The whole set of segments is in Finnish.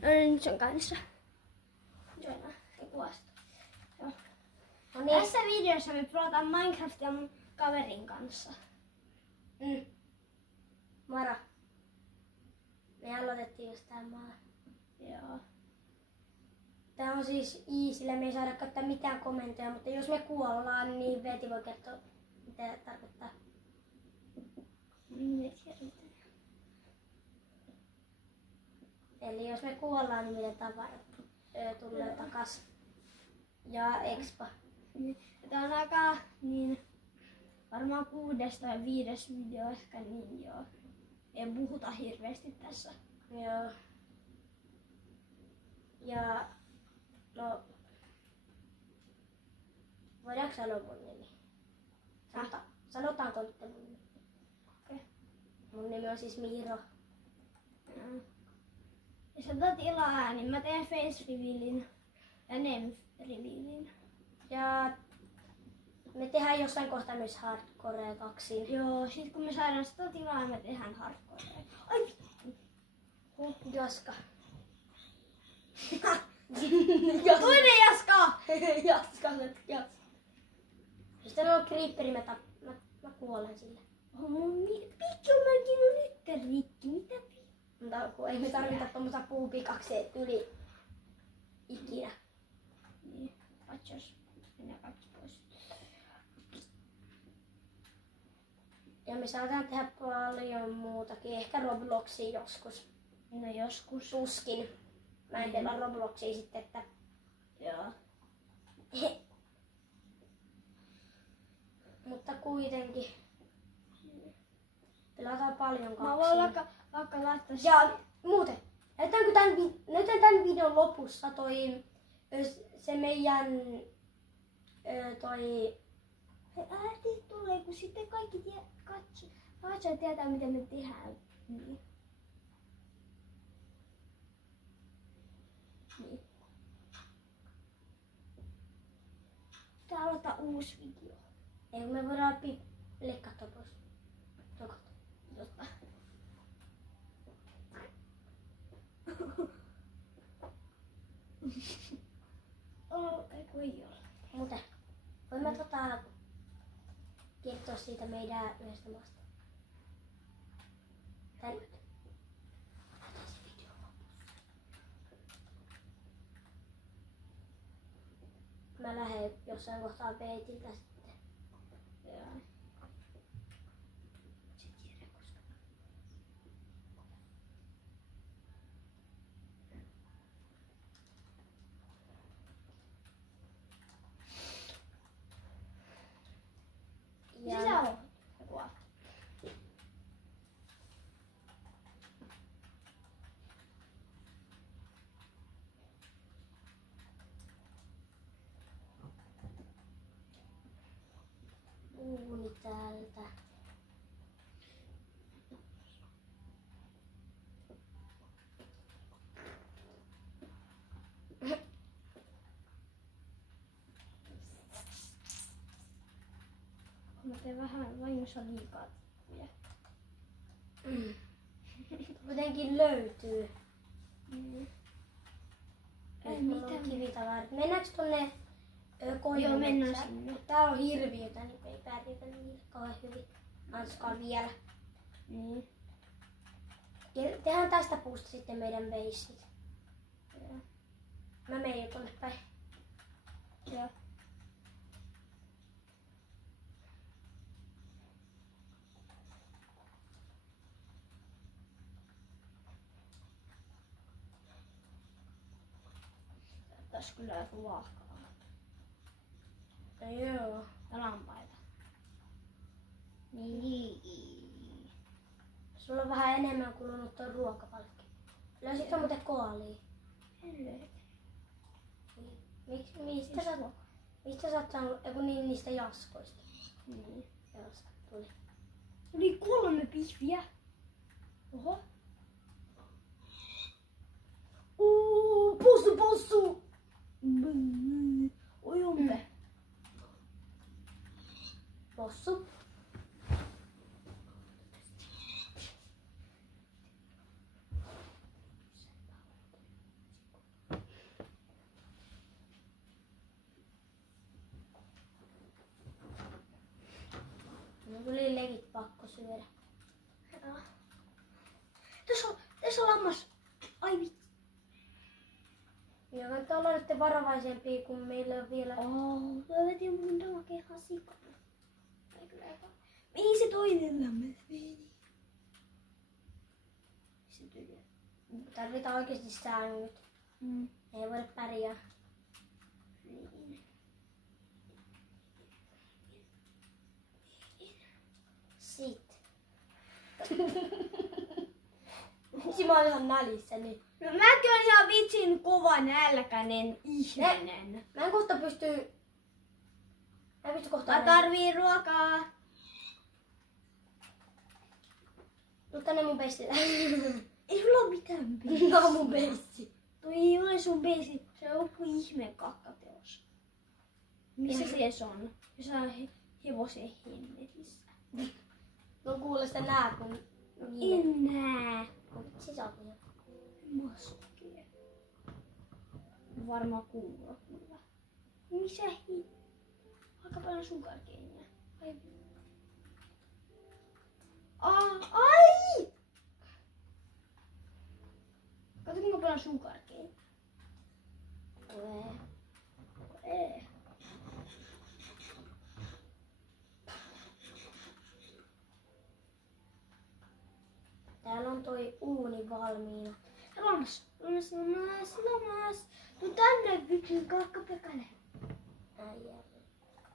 Nyt sen kanssa. Joina se kuvasta. Joo. No niin. Tässä videossa me pelataan Minecraftia mun kaverin kanssa. Moro. Me aloitettiin just tää maa. Joo. Tää on siis easyllä, me ei saada käyttää mitään komentoja, mutta jos me kuollaan, niin Veeti voi kertoa, mitä tarkoittaa. Eli jos me kuollaan, niin meidän tavarat tulee takas. Ja expa. Tää on aika niin varmaan 6. tai 5. video ehkä, niin joo. Ei puhuta hirveästi tässä. Joo. Ja no, voidaanko sanoa mun nimi? Sanotaanko nyt mun nimi? Okay. Mun nimi on siis Miiro. Jos otat ilaa, niin mä teen face revealin ja name revealin. Ja me tehdään jossain kohtaa myös hardcorea kaksin. Joo, sit kun me saadaan sitä tilaa, me tehdään hardcorea. Ai vittu! Jaska. Toinen Jaska! Jaska. Jos teillä on creeperi, mä kuolen sille. Oh, mun pikkumäkin on nyt rikki. Mitä Mutta kun ei me tarvita tommosia puupikakseja yli ikinä. Niin, paitsi jos mennään kaikki pois. Ja me saadaan tehdä paljon muutakin. Ehkä Robloxia joskus. No joskus. Tuskin. Mä en pelaa Robloxia sitten, että... Joo. Mutta kuitenkin. Pelataan paljon kaksia. Mä voin vaikka laittaa... Ja muuten, näytetäänkö tän videon lopussa se meidän Ääni tulee, kun sitten kaikki katsojat tietää, mitä me tehdään. Niin. Tää aloittaa uusi video. Ei, me voidaan leikkaa toi pois. Totta. Ei ole. Muuten, voimme kertoa siitä meidän yhdestä maasta. Tän nyt. Otetaan se video lopussa. Mä lähden jossain kohtaa Veetiltä sitten. Joo. Mitä on? Uuni täältä. Mä teen vähän vahingossa liikaa. Kuitenkin löytyy. Ei Mulla on mitään. kivitavarat. Mennäänkö tonne koivun Joo, mennään metsään? sinne. Täällä on hirviötä, niin ei pärjätä niille kauhean hyvin. Anskaan vielä. Niin. Ja tehdään tästä puusta sitten meidän beissit. Mä menen jo tonne päin. Joo. Tässä kyllä ruokaa. No joo. Ja lampaita. Niin. Sulla on vähän enemmän kulunut tuo ruokapalkki. Löysitkö muuten koalia? En löydä. Mistä sä oot saanut niistä jaskoista? Niin. Jaska tuli. Tuli 3 pihviä. Oho. Possu! Oi umpe. Possu. lammas. Ai vittu. Ja kannattaa olla nyt varovaisempia, kun meillä on vielä... Löydettiin mun damage ihan sikana. Ei kyllä eka. Mihin se toinen lammas meni? Se tyhjä. Tarvitaan oikeesti säännöt. Ei voida pärjää. Niin. Sit. Miksi mä oon ihan nälissäni? No mäkin on ihan vitsin kova nälkäinen ihminen. Mä en kohta pysty... Mä en pysty kohta... Mä tarvii ruokaa. Tuu tänne mun peissille. Ei sulla oo mitään peisiä. Tää on mun peissi. Toi ei ole sun peisi. Se on joku ihmeen kakkateos. Missä se on? Se on hevosen hemmetissä. No kuule sitä nää kun... En näe. Vitsi sä oot niin. Moskee. Varmaan kuuluu kyllä. Missä aika paljon sugarcania. Ai! Kato kuinka paljon sugarcania. Täällä on toi uuni valmiina. Lammas. Tuu tänne vittu kakkapekale.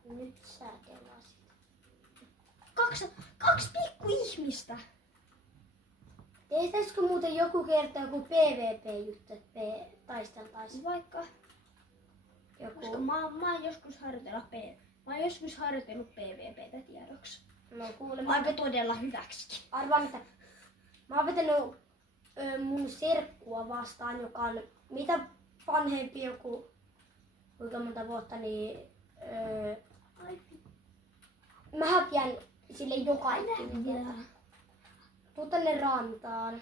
Nyt sä kelasit. Kaksi pikku ihmistä. Tehtäisikö muuten joku kerta joku PvP-juttu, että taisteltaisiin? Vaikka. Joku. Koska mä oon joskus harjoitellut PvPtä tiedoksi. No kuule, Aika todella hyväksikin. arvaa mitä. Mä oon vetänyt mun serkkua vastaan, joka on mitä vanhempi joku, kuinka monta vuotta, niin mä häviän sille joka ikinen. Tuu tänne rantaan.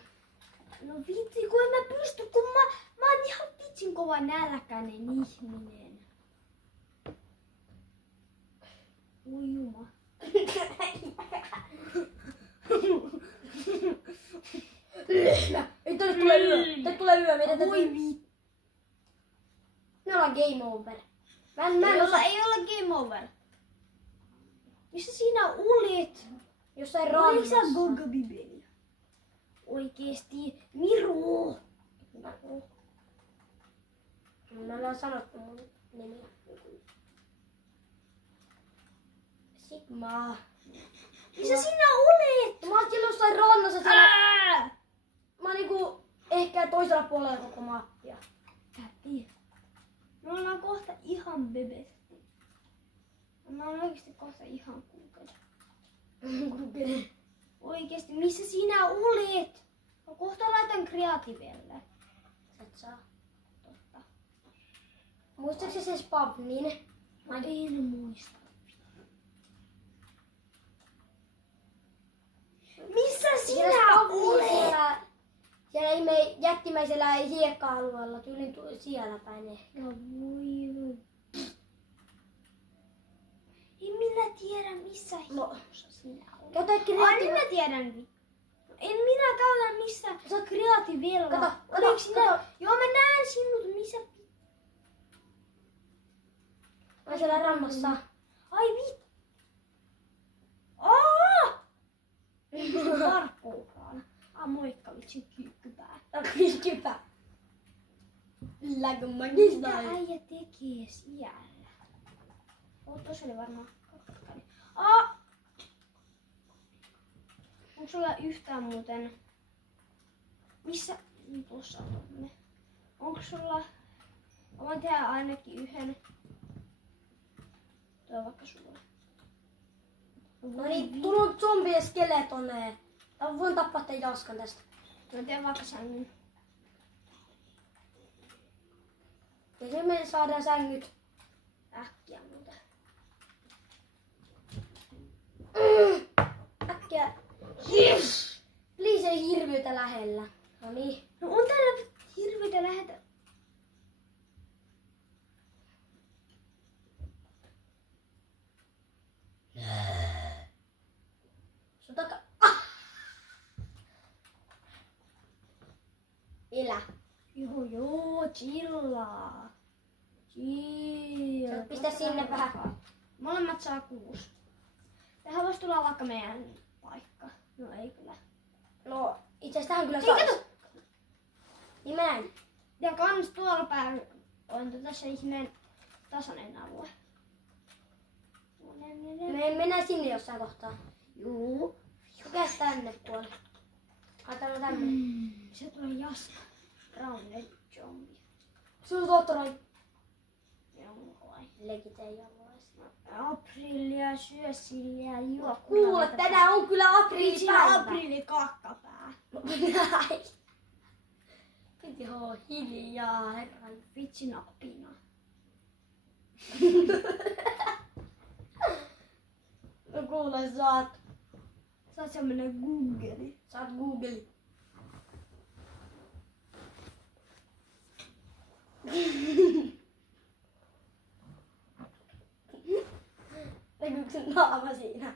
No vitsi, kun en mä pysty, kun mä oon ihan vitsin kova nälkäinen ihminen. Oi juma. Ei tänne tulee yö. Tänne tulee yö. Meidän Voi täytyy... vitsi. Me ollaan game over. Ei olla game over. Missä sinä olit? Jossain Oliko sä rannassa. Gogabibeli? Oikeesti. Miru! Me ollaan sanottu mun nimi. Sigma. Missä sinä olit? Mä oon siellä jossain rannassa siellä. Mä oon niinku ehkä toisella puolella koko mappia. Täti. Me ollaan kohta ihan bebesti. Mä oon oikeesti kohta ihan kuukausi. Oikeesti, missä sinä olit? Mä kohta laitan kreativelle. Sä et saa. Totta. Muistatko se spavnin? Mä en muista. Missä sinä olit? Siellä jättimäisellä hiekka-alueella, tyylin siellä päin ehkä. No voi. En minä tiedä missä hiussa sinä olet. Käytä Ai kreatiivi... minä tiedän. En minä käytä missä kreatiivilla. Kato, kato. Joo mä näen sinut missä. Mä siellä rannassa. Ai vittu. Aah! Ei pysty tarkkuukaan. Moikka vitsi kyykkypää. Kypä. Lägö Mitä magista. äijä tekee siellä? Tuossa oli varmaan kakkani. Onko sulla yhtään muuten... Missä... Tuossa on tommonen. Onko sulla... Mä voin tehdä ainakin yhden. Tuo on vaikka sulla. No niin, tullut zombi ja skeletoneen. Mä voin tappaa tän Jaskan tästä. Mä teen vaikka sängyn. Ja sitten me saadaan sängyt. Äkkiä muuten. Äkkiä. Yes! Please ei hirviötä lähellä. No niin. No on täällä hirveitä lähetä. Sun taka... Elä. Joo, chillaa. Chill. Sä pistä sinne vähän. Molemmat saa 6. Tähän voisi tulla vaikka meidän paikka. No ei kyllä. No, itse asiassa tähän kyllä Ei sais. kato! Niin mä näin. Ja kans tuolla päin on se ihmeen tasainen alue. Me mennään sinne jossain kohtaa. Juu. Käs tänne puolelle. Ajatellaan tänne. Se tulee Jasna. Brown zombie. Sun tottoroin. Joo, vai. Legit ei jaloissa. Aprilia, syö sillä ja juo. Kuule, tänään on kyllä aprillipäivä. Aprilli kakkapää. Näin. Piti olla hiljaa, herran. Vitsi napina. No kuule, saat Semmonen Google. Google. Näkyykö sun naama siinä?